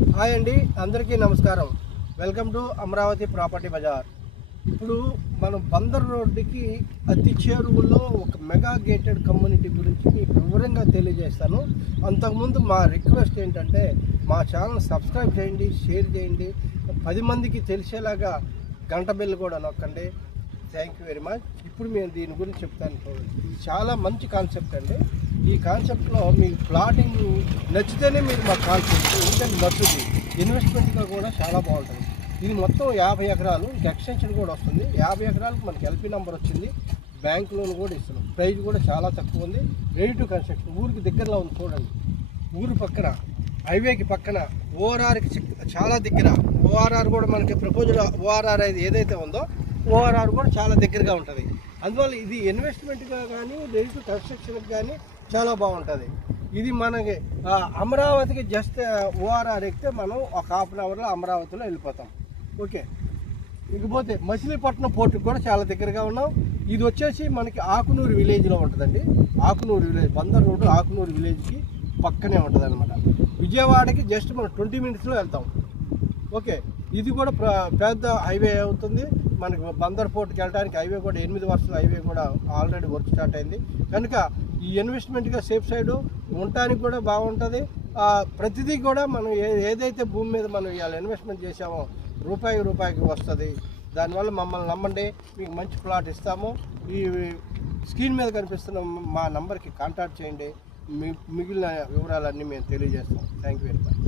Hi అండి, అందరికీ నమస్కారం. Welcome to Amaravati property Bazaar. ఇప్పుడు మనం బందర్ రోడ్డుకి అతి చేరువలో ఒక మెగా గేటెడ్ కమ్యూనిటీ గురించి మీకు వివరంగా తెలియజేస్తాను. అంతకుముందు మా రిక్వెస్ట్ ఏంటంటే మా ఛానల్ సబ్స్క్రైబ్ చేయండి, షేర్ చేయండి, 10 మందికి తెలిసేలాగా గంట బెల్ కూడా నొక్కండి. Thank you very much. ఇప్పుడు మేము దీని గురించి చెప్తాను. ఇది చాలా మంచి కాన్సెప్ట్ అండి. ఈ కాన్సెప్ట్లో మీకు ప్లాటింగ్ నచ్చితేనే మీరు మాకు కాల్ చేయండి. ఎందుకంటే నచ్చుతుంది, ఇన్వెస్ట్మెంట్గా కూడా చాలా బాగుంటుంది. ఇది మొత్తం 50 ఎకరాలు, ఎక్స్టెన్షన్ కూడా వస్తుంది. 50 ఎకరాలకు మనకి ఎల్పీ నెంబర్ వచ్చింది, బ్యాంక్ లోన్ కూడా ఇస్తున్నాం. ప్రైస్ కూడా చాలా తక్కువ ఉంది. రెడీ టు కన్స్ట్రక్షన్, ఊరికి దగ్గరలో ఉంది. చూడండి, ఊరు పక్కన, హైవేకి పక్కన, ఓఆర్ఆర్కి చాలా దగ్గర. ఓఆర్ఆర్ కూడా మనకి ప్రపోజల్ ఓఆర్ఆర్ ఏదైతే ఉందో ఓఆర్ఆర్ కూడా చాలా దగ్గరగా ఉంటుంది. అందువల్ల ఇది ఇన్వెస్ట్మెంట్గా కానీ రెడీ టు కన్స్ట్రక్షన్కి కానీ చాలా బాగుంటుంది. ఇది మనకి అమరావతికి జస్ట్ ఓఆర్ఆర్ ఎక్కితే మనం ఒక హాఫ్ అన్ అవర్లో అమరావతిలో వెళ్ళిపోతాం. ఓకే, ఇకపోతే మచిలీపట్నం పోర్టుకి కూడా చాలా దగ్గరగా ఉన్నాం. ఇది వచ్చేసి మనకి ఆకునూరు విలేజ్లో ఉంటుందండి. ఆకునూరు విలేజ్, బందర్ రోడ్డు ఆకునూరు విలేజ్కి పక్కనే ఉంటుంది అనమాట. విజయవాడకి జస్ట్ మనం 20 మినిట్స్లో వెళ్తాం. ఓకే, ఇది కూడా పెద్ద హైవే అవుతుంది. మనకి బందర్ పోర్ట్కి వెళ్ళడానికి హైవే కూడా 8 వరుసల హైవే కూడా ఆల్రెడీ వర్క్ స్టార్ట్ అయింది. కనుక ఈ ఇన్వెస్ట్మెంట్గా సేఫ్ సైడు ఉండటానికి కూడా బాగుంటుంది. ప్రతిదీ కూడా మనం ఏదైతే భూమి మీద మనం ఇవాళ ఇన్వెస్ట్మెంట్ చేసామో రూపాయికి వస్తుంది. దానివల్ల మమ్మల్ని నమ్మండి, మీకు మంచి ప్లాట్ ఇస్తాము. ఈ స్క్రీన్ మీద కనిపిస్తున్న మా నంబర్కి కాంటాక్ట్ చేయండి. మిగిలిన వివరాలన్నీ మేము తెలియజేస్తాం. Thank you very much.